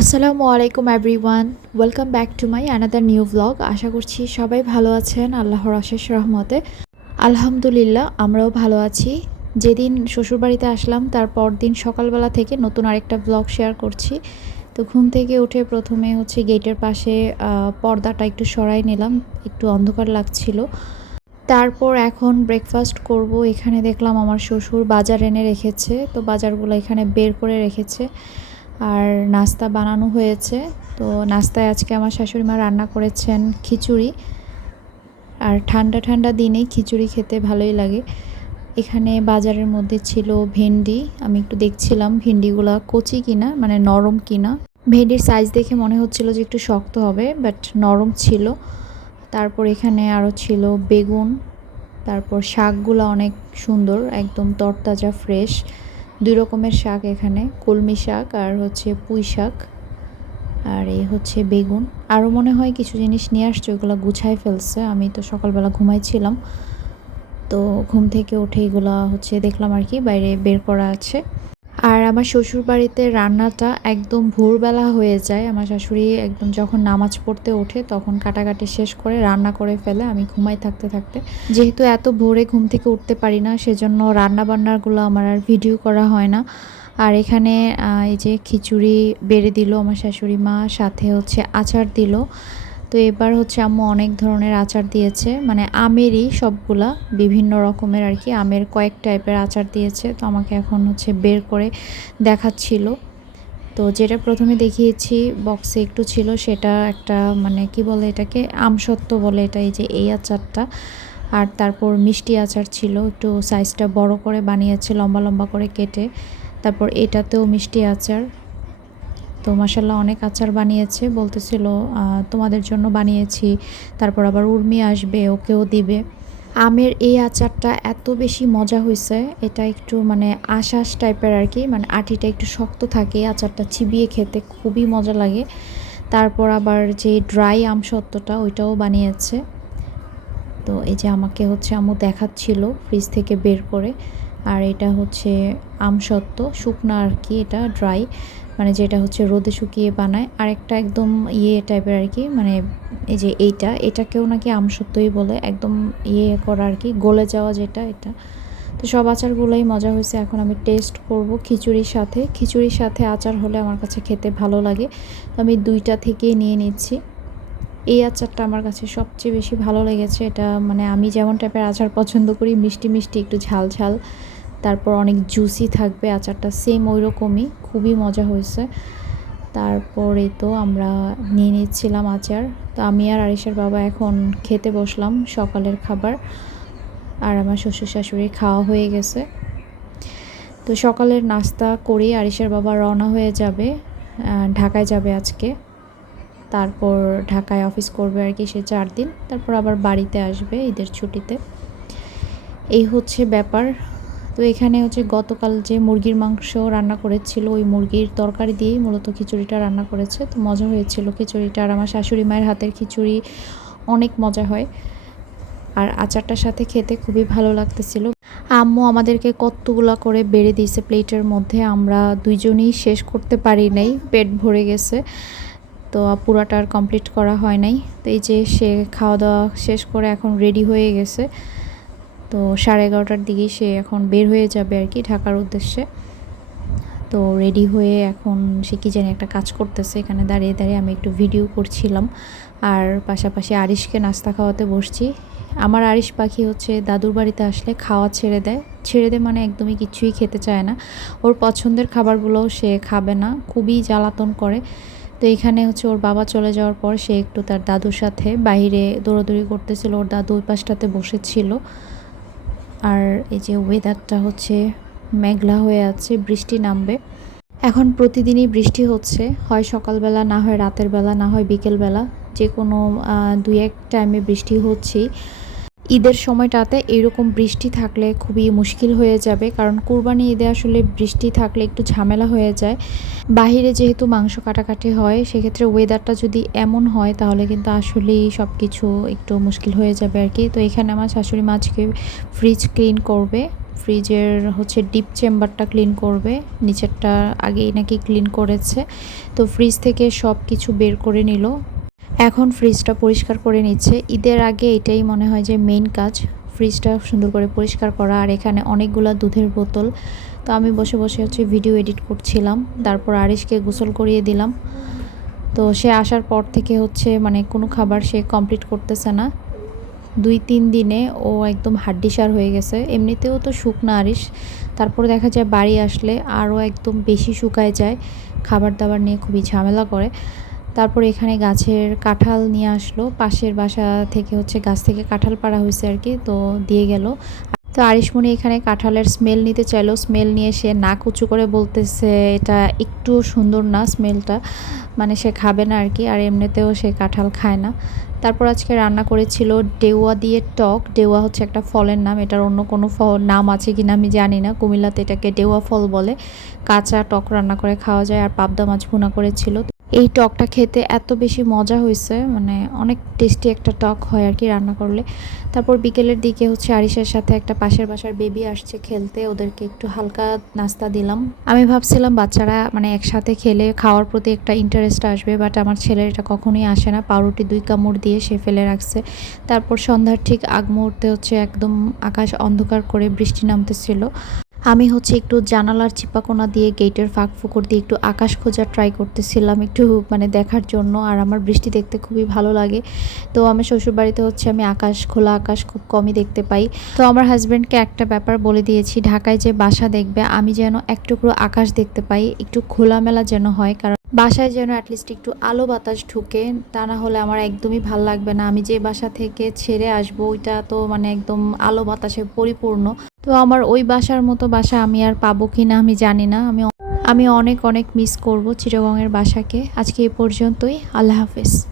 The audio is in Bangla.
আসসালামু আলাইকুম everyone welcome back to my another new blog আশা করছি সবাই ভালো আছেন, আল্লাহর অশেষ রহমতে। আলহামদুলিল্লাহ, আমরাও ভালো আছি। যেদিন শ্বশুরবাড়িতে আসলাম, তার দিন সকালবেলা থেকে নতুন আরেকটা ব্লগ শেয়ার করছি। তো ঘুম থেকে উঠে প্রথমে হচ্ছে গেটের পাশে পর্দাটা একটু সরাই নিলাম, একটু অন্ধকার লাগছিল। তারপর এখন ব্রেকফাস্ট করব। এখানে দেখলাম আমার শ্বশুর বাজার এনে রেখেছে, তো বাজারগুলো এখানে বের করে রেখেছে। আর নাস্তা বানানো হয়েছে। তো নাস্তায় আজকে আমার শাশুড়ি মা রান্না করেছেন খিচুড়ি। আর ঠান্ডা ঠান্ডা দিনে খিচুড়ি খেতে ভালোই লাগে। এখানে বাজারের মধ্যে ছিল ভেন্ডি। আমি একটু দেখছিলাম ভেন্ডিগুলো কচি কিনা মানে নরম কিনা। ভেন্ডির সাইজ দেখে মনে হচ্ছিল যে একটু শক্ত হবে বাট নরম ছিল। তারপর এখানে আরও ছিল বেগুন। তারপর শাকগুলো অনেক সুন্দর, একদম তরতাজা ফ্রেশ দুই রকমের শাক এখানে, কলমি শাক আর হচ্ছে পুঁই শাক আর এই হচ্ছে বেগুন। আরও মনে হয় কিছু জিনিস নিয়ে আসছে ওইগুলো গুছাই ফেলছে। আমি তো সকালবেলা ঘুমাইছিলাম, তো ঘুম থেকে উঠে এগুলো হচ্ছে দেখলাম আর কি, বাইরে বের করা আছে। আমার শ্বশুর বাড়িতে রান্নাটা একদম ভোরবেলা হয়ে যায়। আমার শাশুড়ি একদম যখন নামাজ পড়তে ওঠে, তখন কাটাকাটি শেষ করে রান্না করে ফেলে। আমি ঘুমাই থাকতে থাকতে। যেহেতু এত ভোরে ঘুম থেকে উঠতে পারি না, সেজন্য রান্না বান্নাগুলো আমার আর ভিডিও করা হয় না। আর এখানে এই যে খিচুড়ি বেড়ে দিল আমার শাশুড়ি মা, সাথে হচ্ছে আচার দিল। তো এবার হচ্ছে আম্মু অনেক ধরনের আচার দিয়েছে মানে আমেরই সবগুলা, বিভিন্ন রকমের আর কি, আমের কয়েক টাইপের আচার দিয়েছে, তো আমাকে এখন হচ্ছে বের করে দেখাচ্ছিল। তো যেটা প্রথমে দেখিয়েছি বক্সে একটু ছিল, সেটা একটা মানে কি বলে এটাকে, আমসত্ত্ব বলে এটা, এই যে এই আচারটা। আর তারপর মিষ্টি আচার ছিল, একটু সাইজটা বড় করে বানিয়েছে, লম্বা লম্বা করে কেটে। তারপর এটাতেও মিষ্টি আচার। তো মাসাল্লাহ অনেক আচার বানিয়েছে, বলতেছিল তোমাদের জন্য বানিয়েছি, তারপর আবার উর্মি আসবে, ওকেও দিবে। আমের এই আচারটা এত বেশি মজা হয়েছে এটা একটু মানে আশাস টাইপের আর কি মানে আটিটা একটু শক্ত থাকে, আচারটা চিবিয়ে খেতে খুবই মজা লাগে। তারপর আবার যে ড্রাই আমসত্ত্বটা ওইটাও বানিয়েছে। তো এই যে আমাকে হচ্ছে আমু দেখাচ্ছিল ফ্রিজ থেকে বের করে, আর এটা হচ্ছে আম আমসত্ত্ব শুকনা আর কি, এটা ড্রাই। মানে যেটা হচ্ছে রোদে শুকিয়ে বানায় আর একটা একদম ইয়ে টাইপের আর কি মানে এই যে এইটা, এটাকেও নাকি আমসত্ত্বই বলে, একদম ইয়ে করা আর কি গলে যাওয়া যেটা এটা। তো সব আচারগুলোই মজা হয়েছে, এখন আমি টেস্ট করব খিচুড়ির সাথে। খিচুড়ির সাথে আচার হলে আমার কাছে খেতে ভালো লাগে। তো আমি দুইটা থেকেই নিয়ে নিচ্ছি। এই আচারটা আমার কাছে সবচেয়ে বেশি ভালো লেগেছে, এটা মানে আমি যেমন টাইপের আচার পছন্দ করি, মিষ্টি মিষ্টি একটু ঝাল ঝাল। তারপর অনেক জুসি থাকবে আচারটা সেম ওই রকমই খুবই মজা হয়েছে। তারপরে তো আমরা নিয়ে নিচ্ছিলাম আচার। তো আমি আর আরিসের বাবা এখন খেতে বসলাম সকালের খাবার। আর আমার শ্বশুর শাশুড়ি খাওয়া হয়ে গেছে। তো সকালের নাস্তা করে আরিসের বাবা রওনা হয়ে যাবে ঢাকায় যাবে আজকে। তারপর ঢাকায় অফিস করবে আর কি সে চার দিন। তারপর আবার বাড়িতে আসবে ঈদের ছুটিতে। এই হচ্ছে ব্যাপার। তো এখানে হচ্ছে গতকাল যে মুরগির মাংস রান্না করেছিল, ওই মুরগির তরকারি দিয়েই মূলত খিচুড়িটা রান্না করেছে। তো মজা হয়েছিল খিচুড়িটা আর আমার শাশুড়ি মায়ের হাতের খিচুড়ি, অনেক মজা হয়। আর আচারটার সাথে খেতে খুবই ভালো লাগতেছিল। আম্মু আমাদেরকে কতগুলা করে বেড়ে দিয়েছে প্লেটের মধ্যে, আমরা দুইজনই শেষ করতে পারি নাই, পেট ভরে গেছে। তো পুরাটা আর কমপ্লিট করা হয় নাই। তো এই যে সে খাওয়া দাওয়া শেষ করে এখন রেডি হয়ে গেছে। তো সাড়ে এগারোটার দিকেই সে এখন বের হয়ে যাবে আর কি ঢাকার উদ্দেশ্যে। তো রেডি হয়ে এখন সে কি জানি একটা কাজ করতেছে। এখানে দাঁড়িয়ে দাঁড়িয়ে আমি একটু ভিডিও করছিলাম। আর পাশাপাশি আরিশকে নাস্তা খাওয়াতে বসছি। আমার আরিশ পাখি হচ্ছে দাদুর বাড়িতে আসলে খাওয়া ছেড়ে দেয়। ছেড়ে দেয় মানে একদমই কিছুই খেতে চায় না। ওর পছন্দের খাবারগুলোও সে খাবে না, খুবই জ্বালাতন করে। তো এখানে হচ্ছে ওর বাবা চলে যাওয়ার পর সে একটু তার দাদুর সাথে বাইরে দৌড়াদৌড়ি করতেছিল। ওর দাদু ওই পাশটাতে বসেছিল। আর এই যে ওয়েদারটা হচ্ছে মেঘলা হয়ে আছে, বৃষ্টি নামবে। এখন প্রতিদিনই বৃষ্টি হচ্ছে, হয় সকালবেলা, না হয় রাতের বেলা, না হয় বিকেলবেলা। যে কোনো দুই এক টাইমে বৃষ্টি হচ্ছেই। ঈদের সময়টাতে এরকম বৃষ্টি থাকলে খুবই মুশকিল হয়ে যাবে, কারণ কুরবানি ঈদে আসলে বৃষ্টি থাকলে একটু ঝামেলা হয়ে যায়। বাহিরে যেহেতু মাংস কাটাকাটি হয়, সেক্ষেত্রে ওয়েদারটা যদি এমন হয়, তাহলে কিন্তু আসলেই সব কিছু একটু মুশকিল হয়ে যাবে আর কি। তো এখানে আমার শাশুড়ি মাছকে ফ্রিজ ক্লিন করবে। ফ্রিজের হচ্ছে ডিপ চেম্বারটা ক্লিন করবে, নিচেরটা আগেই নাকি ক্লিন করেছে। তো ফ্রিজ থেকে সব কিছু বের করে নিল। এখন ফ্রিজটা পরিষ্কার করে নিচ্ছে। ঈদের আগে এটাই মনে হয় যে মেইন কাজ ফ্রিজটা সুন্দর করে পরিষ্কার করা। আর এখানে অনেকগুলো দুধের বোতল। তো আমি বসে বসে হচ্ছে ভিডিও এডিট করছিলাম। তারপর আরিশকে গোসল করিয়ে দিলাম। তো সে আসার পর থেকে হচ্ছে মানে কোনো খাবার সে কমপ্লিট করতেছে না। দুই, তিন দিনে ও একদম হাড্ডিসার হয়ে গেছে। এমনিতেও তো শুকনা আরিশ। তারপর দেখা যায় বাড়ি আসলে আরও একদম বেশি শুকায় যায়। খাবার দাবার নিয়ে খুবই ঝামেলা করে। তারপর এখানে গাছের কাঁঠাল নিয়ে আসলো। পাশের বাসা থেকে হচ্ছে গাছ থেকে কাঁঠাল পাড়া হয়েছে আর কি, তো দিয়ে গেল। তো আরিশমণি এখানে কাঁঠালের স্মেল নিতে চাইলো। স্মেল নিয়ে সে নাক উঁচু করে বলতেছে, এটা একটু সুন্দর না স্মেলটা মানে সে খাবে না আর কি, আর এমনিতেও সে কাঁঠাল খায় না। তারপর আজকে রান্না করেছিল ডেওয়া দিয়ে টক। ডেওয়া হচ্ছে একটা ফলের নাম, এটার অন্য কোনো ফল, নাম আছে কি না আমি জানি না। কুমিল্লাতে এটাকে ডেওয়া ফল বলে। কাঁচা টক রান্না করে খাওয়া যায়, আর পাবদা মাছ ভুনা করেছিল। এই টকটা খেতে এত বেশি মজা হয়েছে মানে অনেক টেস্টি একটা টক হয় আর কি রান্না করলে। তারপর বিকেলের দিকে হচ্ছে আরিসের সাথে একটা পাশের বাসার বেবি আসছে খেলতে, ওদেরকে একটু হালকা নাস্তা দিলাম। আমি ভাবছিলাম বাচ্চারা মানে একসাথে খেলে খাওয়ার প্রতি একটা ইন্টারেস্ট আসবে বাট আমার ছেলের এটা কখনোই আসে না। পাউরুটি দুই কামড় দিয়ে সে ফেলে রাখছে। তারপর সন্ধ্যার ঠিক আগ মুহূর্তে হচ্ছে একদম আকাশ অন্ধকার করে বৃষ্টি নামতেছিল। আমি হচ্ছে একটু জানালার চিপাকোনা দিয়ে গেটের ফাঁক ফুকর দিয়ে একটু আকাশ খোঁজার ট্রাই করতেছিলাম একটু মানে দেখার জন্য, আর আমার বৃষ্টি দেখতে খুবই ভালো লাগে। তো আমার শ্বশুরবাড়িতে হচ্ছে আমি আকাশ খোলা আকাশ খুব কমই দেখতে পাই। তো আমার হাজব্যান্ডকে একটা ব্যাপার বলে দিয়েছি, ঢাকায় যে বাসা দেখবে, আমি যেন এক টুকরো আকাশ দেখতে পাই, একটু খোলামেলা যেন হয়, কারণ বাসায় যেন অ্যাটলিস্ট একটু আলো বাতাস ঢুকে, তা না হলে আমার একদমই ভালো লাগবে না। আমি যে বাসা থেকে ছেড়ে আসব, ওইটা তো মানে একদম আলো বাতাসে পরিপূর্ণ। তো আমার ওই বাসার মতো বাসা আমি আর পাবো কি না আমি জানি না। আমি আমি অনেক অনেক মিস করব চিরগঙের বাসাকে। আজকে এ পর্যন্তই। আল্লাহ হাফেজ।